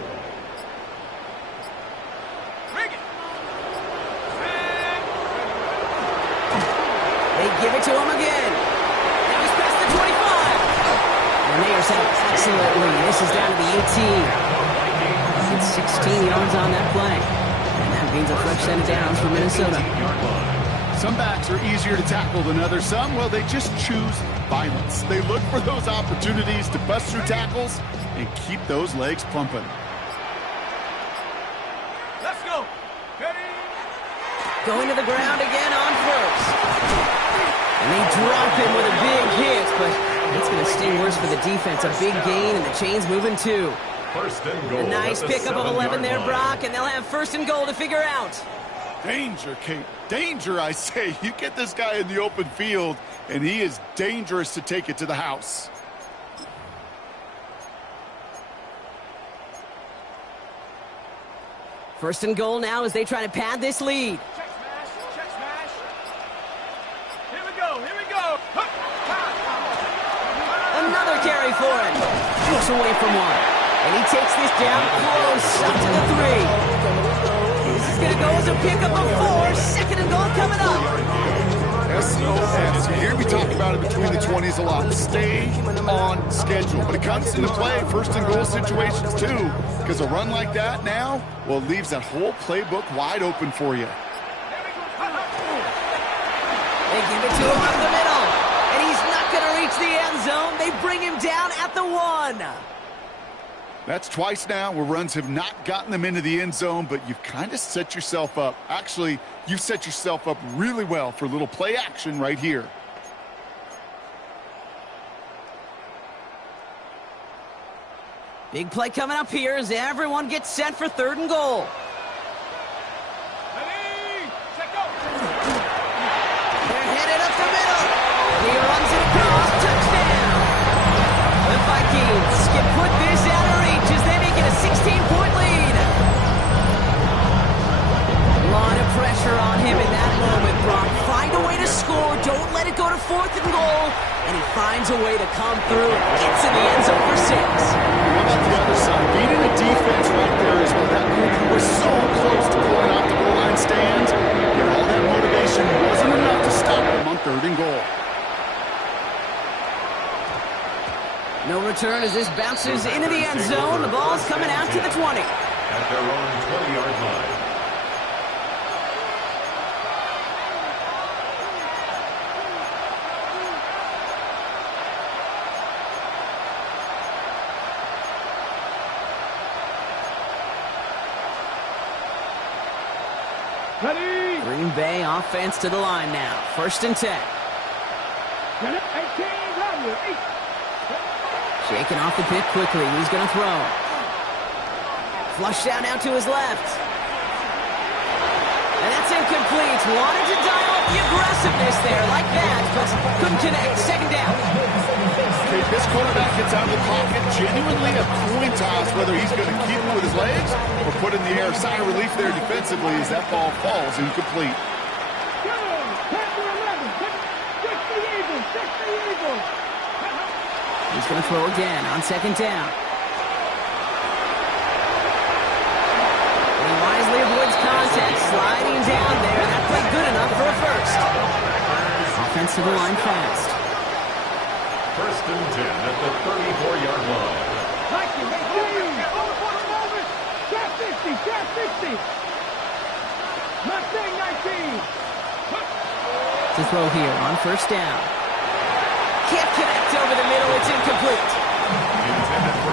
They give it to him again. Now he's past the 25. And they are set up excellently. This is down to the 18. It's 16 yards on that play. And that means a fresh set of downs for Minnesota. Some backs are easier to tackle than others. Some, well, they just choose violence. They look for those opportunities to bust through tackles and keep those legs pumping. Let's go. Going to the ground again on first. And they drop him with a big hit, but it's going to sting worse for the defense. A big gain, and the chain's moving too. 1st and goal. A nice pickup of 11 there, Brock, and they'll have 1st and goal to figure out. Danger, Kate. Danger, I say. You get this guy in the open field, and he is dangerous to take it to the house. First and goal now as they try to pad this lead. Check smash. Check smash. Here we go. Here we go. Another carry for him. Looks away from one. And he takes this down close up to the 3. This is going to go as a pickup of 4. 2nd and goal coming up. SOS. You hear me talk about it between the 20s a lot. Stay on schedule. But it comes into play, 1st and goal situations too. Because a run like that now, well, it leaves that whole playbook wide open for you. They give it to him up the middle. And he's not going to reach the end zone. They bring him down at the 1. That's twice now where runs have not gotten them into the end zone, but you've kind of set yourself up. Actually, you've set yourself up really well for a little play action right here. Big play coming up here as everyone gets set for 3rd and goal. Ready? Check go. They're headed up the middle. He runs it across. Touchdown. The Vikings can put this out of reach as they make it a 16-point lead. A lot of pressure on him in that moment, Brock. Find a way to score. Don't let it go to 4th and goal. And he finds a way to come through. Gets in the end zone for 6. How about the other side? Beating the defense right there is where that group was so close to pulling out the goal line stand. Yet all that motivation wasn't enough to stop them on 3rd and goal. No return as this bounces into the end zone. The ball's coming out to the 20. At their own 20-yard line. Ready? Green Bay offense to the line now. 1st and 10. 18, run. Shaking off the pit quickly. He's going to throw. Flush down now to his left. And that's incomplete. Wanted to dial up the aggressiveness there like that, but couldn't connect. 2nd down. Okay, this quarterback gets out of the pocket, genuinely a coin toss whether he's going to keep it with his legs or put it in the air. Sigh of relief there defensively as that ball falls incomplete. He's going to throw again on second down. He wisely avoids contact, sliding down there. That played good enough for a first. Offensive line fast. First and 10 at the 34-yard line. Trap 50, trap 60. Mustang 19. To throw here on first down. Can't connect over the middle. It's incomplete.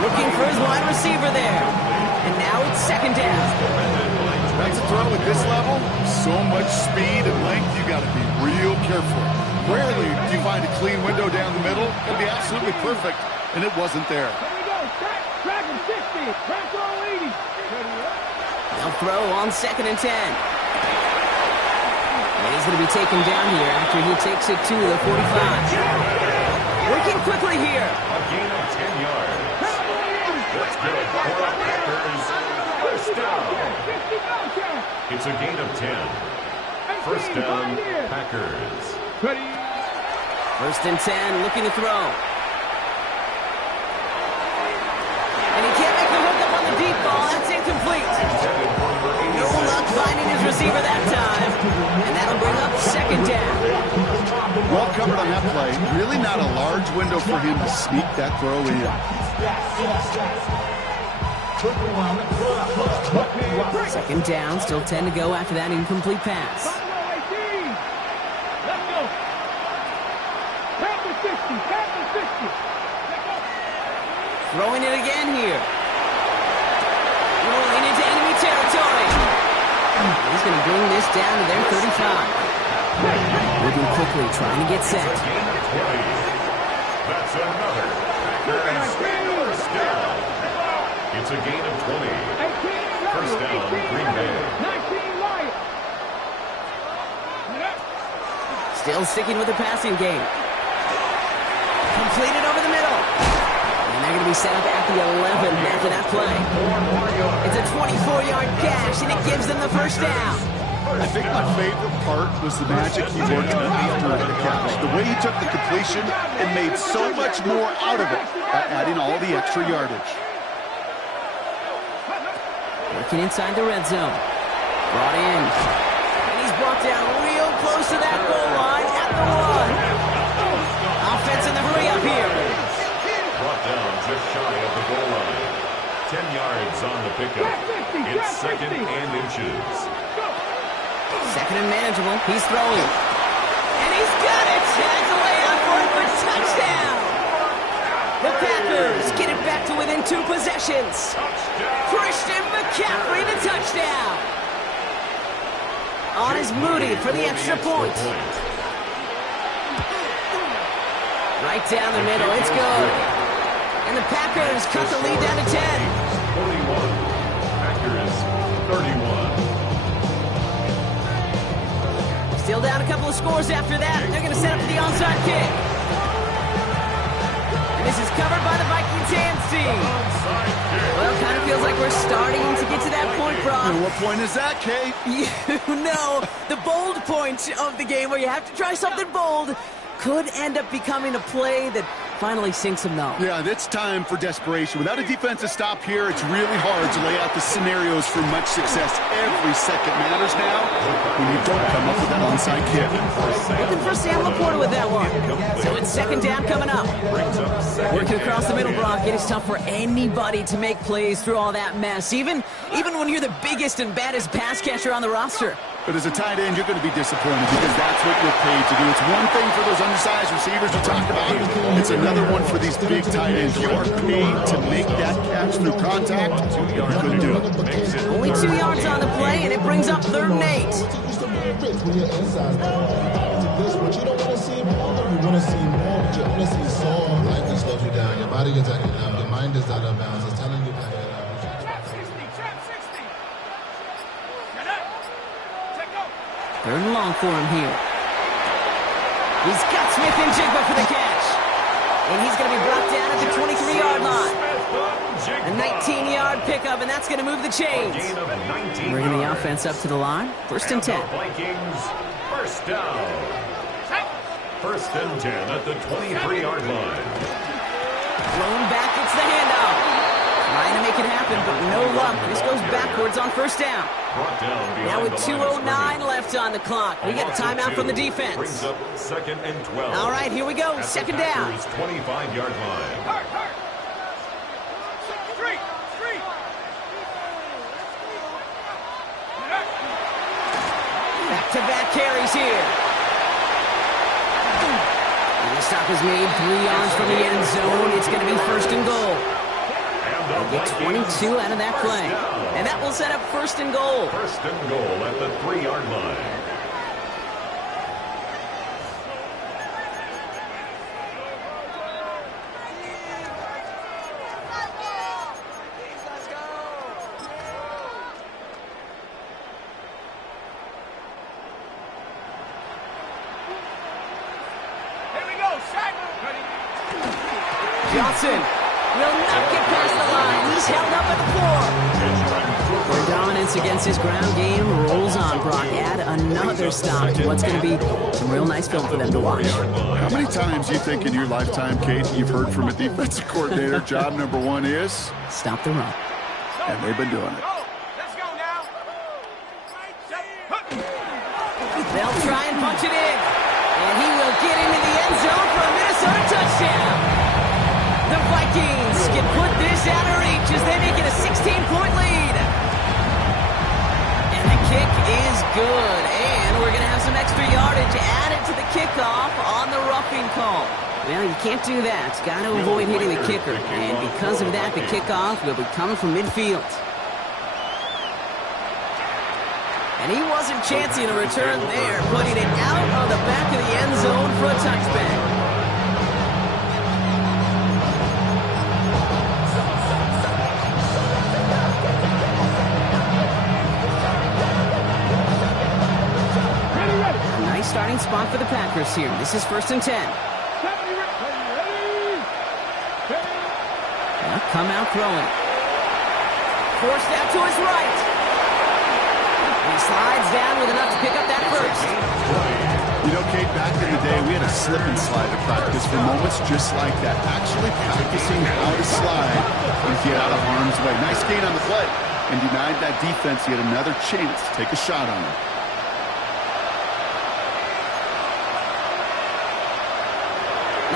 Looking for his wide receiver there. And now it's second down. That's a throw at this level. So much speed and length, you got to be real careful. Rarely do you find a clean window down the middle. It'd be absolutely perfect, and it wasn't there. Here we go. Track him 60. Track all 80. They'll throw on second and 10. And he's going to be taken down here after he takes it to the 45. Working quickly here. A gain of 10 yards. That's good for the Packers. First down. It's a gain of 10. First down, Packers. First and 10, looking to throw. And he can't make the hook up on the deep ball. That's incomplete. No luck finding his receiver that time. And that'll bring up second down. Well covered on that play. Really not a large window for him to sneak that throw in. Second down, still 10 to go after that incomplete pass. Let's go. Trap 50, trap 50. Throwing it again here. Rolling into enemy territory. He's going to bring this down to their 35. Moving quickly, trying to get set. That's another Packers first down. It's a gain of 20. First down, Green Bay. 19 Lions. Still sticking with the passing game. Completed over the middle. And they're going to be set up at the 11 after that play. It's a 24-yard gash, and it gives them the first down. I think my favorite part was the magic he worked after the catch. The way he took the completion and made so much more out of it by adding all the extra yardage. Working inside the red zone. Brought in. And he's brought down real close to that goal line at the 1. Offense in the hurry up here. Brought down just shy of the goal line. 10 yards on the pickup. It's second and inches. Second and manageable. He's throwing. And he's got it. Tags away on for it for touchdown. The Packers get it back to within 2 possessions. Christian McCaffrey, the touchdown. On is Moody for the extra point. Right down the middle. It's good. And the Packers cut the lead down to 10. 41. Packers 31. Still down a couple of scores after that. They're going to set up for the onside kick. And this is covered by the Vikings hands team. Well, it kind of feels like we're starting to get to that point, Brock. And what point is that, Kay? You know, the bold point of the game where you have to try something bold could end up becoming a play that finally sinks them, though. Yeah, it's time for desperation. Without a defensive stop here, it's really hard to lay out the scenarios for much success. Every second matters now when you don't come up with that onside kick. Looking for Sam Laporta with that one. So it's second down coming up. Working across the middle, Brock. It is tough for anybody to make plays through all that mess, even when you're the biggest and baddest pass catcher on the roster. But as a tight end, you're going to be disappointed because that's what you're paid to do. It's one thing for those undersized receivers you talked about. It's another one for these big tight ends. You are paid to make that catch through contact. You couldn't do it. Only 2 yards on the play, and it brings up 3rd and 8. But you don't want to see more. You want to see more, but you want to see soul. Life just slows you down. Your body gets out of bounds. Your mind is out of bounds. It's telling you back it up. Third and long for him here. He's got Smith and Jigba for the catch. And he's going to be brought down at the 23-yard line. A 19-yard pickup, and that's going to move the chains. Bringing the offense up to the line. First and 10. Vikings, first down. First and 10 at the 23-yard line. Thrown back, it's the handoff. Trying to make it happen, but no luck. This goes backwards on first down. Now with 2:09 left on the clock, we get a timeout from the defense. Brings up second and 12. All right, here we go. Second down. 25-yard line. Back-to-back carries here. And the stop is made 3 yards from the end zone. It's going to be first and goal. They get 22 out of that play. And that will set up first and goal. First and goal at the 3-yard line. Johnson will not get past the line. He's held up at the 4. Their dominance against his ground game rolls on, Brock. Add another stop to what's going to be some real nice film for them to watch. How many times do you think in your lifetime, Kate, you've heard from a defensive coordinator, job number 1 is? Stop the run. And they've been doing it. They'll try and punch it in. And he will get into the end zone for a Minnesota touchdown. The Vikings can put this out of reach as they make it a 16-point lead. And the kick is good. And we're going to have some extra yardage added to the kickoff on the roughing call. Well, you can't do that. Got to avoid hitting the kicker. And because of that, the kickoff will be coming from midfield. And he wasn't chancing a return there, putting it out of the back of the end zone for a touchback. Nice starting spot for the Packers here. This is first and 10. They'll come out throwing. Forced out to his right. He slides down with enough to pick up that first. You know, Kate, back in the day, we had a slip and slide to practice for moments just like that. Actually practicing how to slide and get out of harm's way. Nice gain on the play. And denied that defense yet another chance to take a shot on him.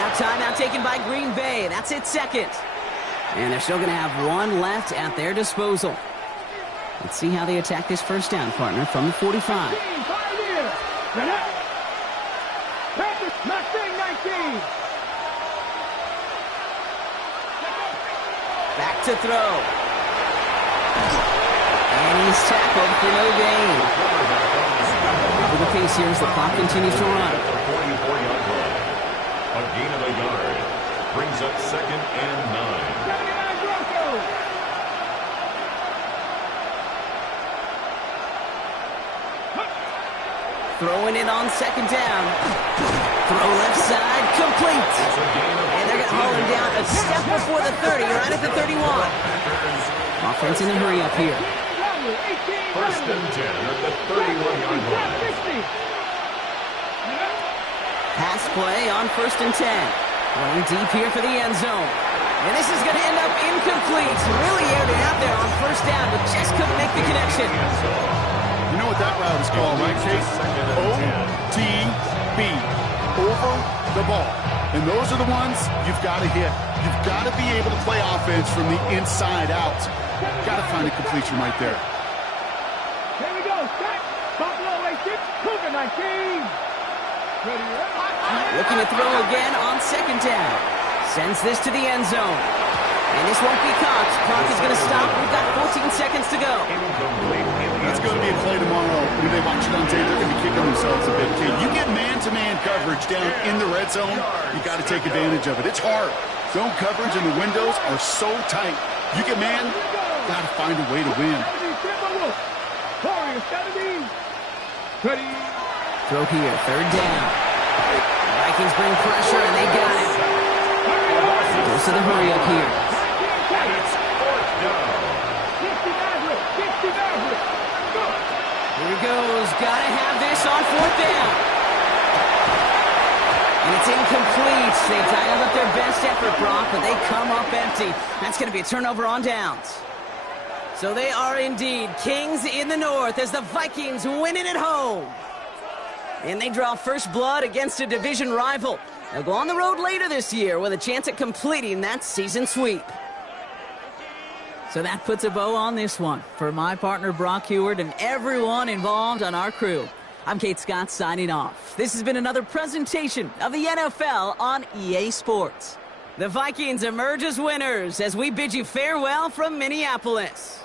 Now timeout taken by Green Bay. That's its second. And they're still going to have 1 left at their disposal. Let's see how they attack this first down, partner, from the 45. Back to throw. And he's tackled for no gain. For the pace here as the clock continues to run. A gain of a yard brings up second and 9. Throwing it on second down. Throw left side, complete. And they're going to haul him down a step before the 30, right at the 31. Offense in a hurry up here. First and 10 at the 31-yard line. Pass play on first and 10. Going deep here for the end zone. And this is going to end up incomplete. Really aired it out there on first down, but just couldn't make the connection. You know what that route is called, right, Chase? OTB. Over the ball. And those are the ones you've got to hit. You've got to be able to play offense from the inside out. Got to find a completion right there. Here we go. Set. Buffalo 86. Cougar 19. Looking to throw again on second down. Sends this to the end zone. And this won't be caught. Clock is going to stop. We've got 14 seconds to go. That's going to be a play tomorrow. When they watch it on tape, they're going to be kicking themselves a bit, kid. You get man-to-man coverage down in the red zone, you got to take advantage of it. It's hard. Zone coverage and the windows are so tight. You get man, got to find a way to win. Throw here, third down. Vikings bring pressure, and they got it. Goes to the hurry up here. And it's fourth down. 60 Maverick. 60 Maverick. Go. Here he goes. Gotta have this on fourth down. And it's incomplete. They dialed up their best effort, Brock, but they come up empty. That's going to be a turnover on downs. So they are indeed kings in the north as the Vikings win it at home. And they draw first blood against a division rival. They'll go on the road later this year with a chance at completing that season sweep. So that puts a bow on this one. For my partner Brock Heward and everyone involved on our crew, I'm Kate Scott signing off. This has been another presentation of the NFL on EA Sports. The Vikings emerge as winners as we bid you farewell from Minneapolis.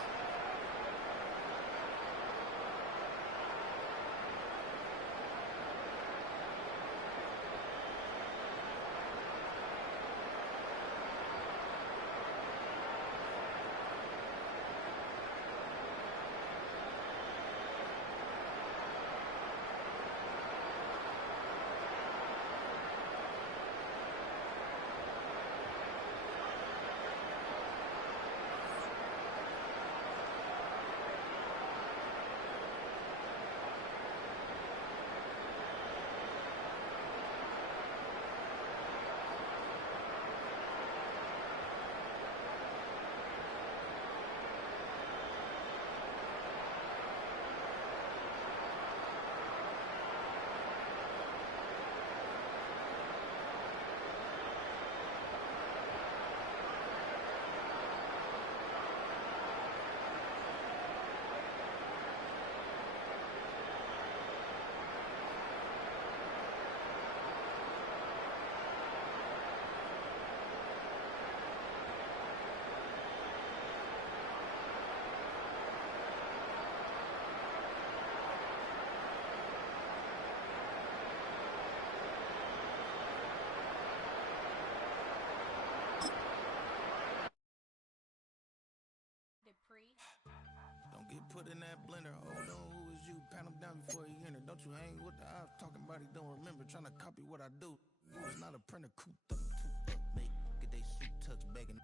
Don't get put in that blender. Hold on, who is you? Pat him down before he enter. Don't you hang with the ops talking about he don't remember. Trying to copy what I do. You was not a printer, cooped up, toot up, make get they suit tucks begging.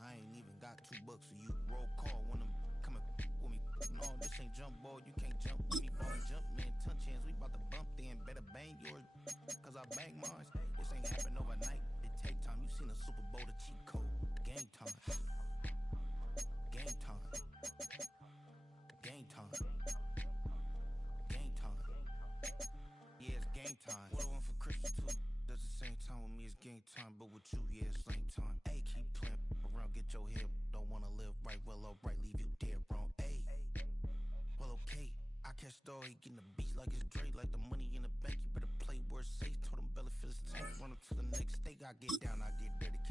I ain't even got $2 for you. Roll call when I'm coming with me. No, this ain't jump ball. You can't jump with me. Ball jump man, touch hands. We about to bump then. Better bang yours, cause I bang mine. This ain't happen overnight. It take time. You seen a Super Bowl, the cheat code. Game time. Game time. Game time. Game time. Yeah, it's game time. What I want for Christmas too. Does the same time with me, it's game time. But with you, yeah, it's same time. Hey, keep playing around, get your head. Don't wanna live right, well, alright, leave you dead wrong. Hey, well, okay. I catch the dog, he getting the beats like it's Dre, like the money in the bank. You better play where it's safe. Told him belly for his tank, run him to the next state. I get down, I get dirty.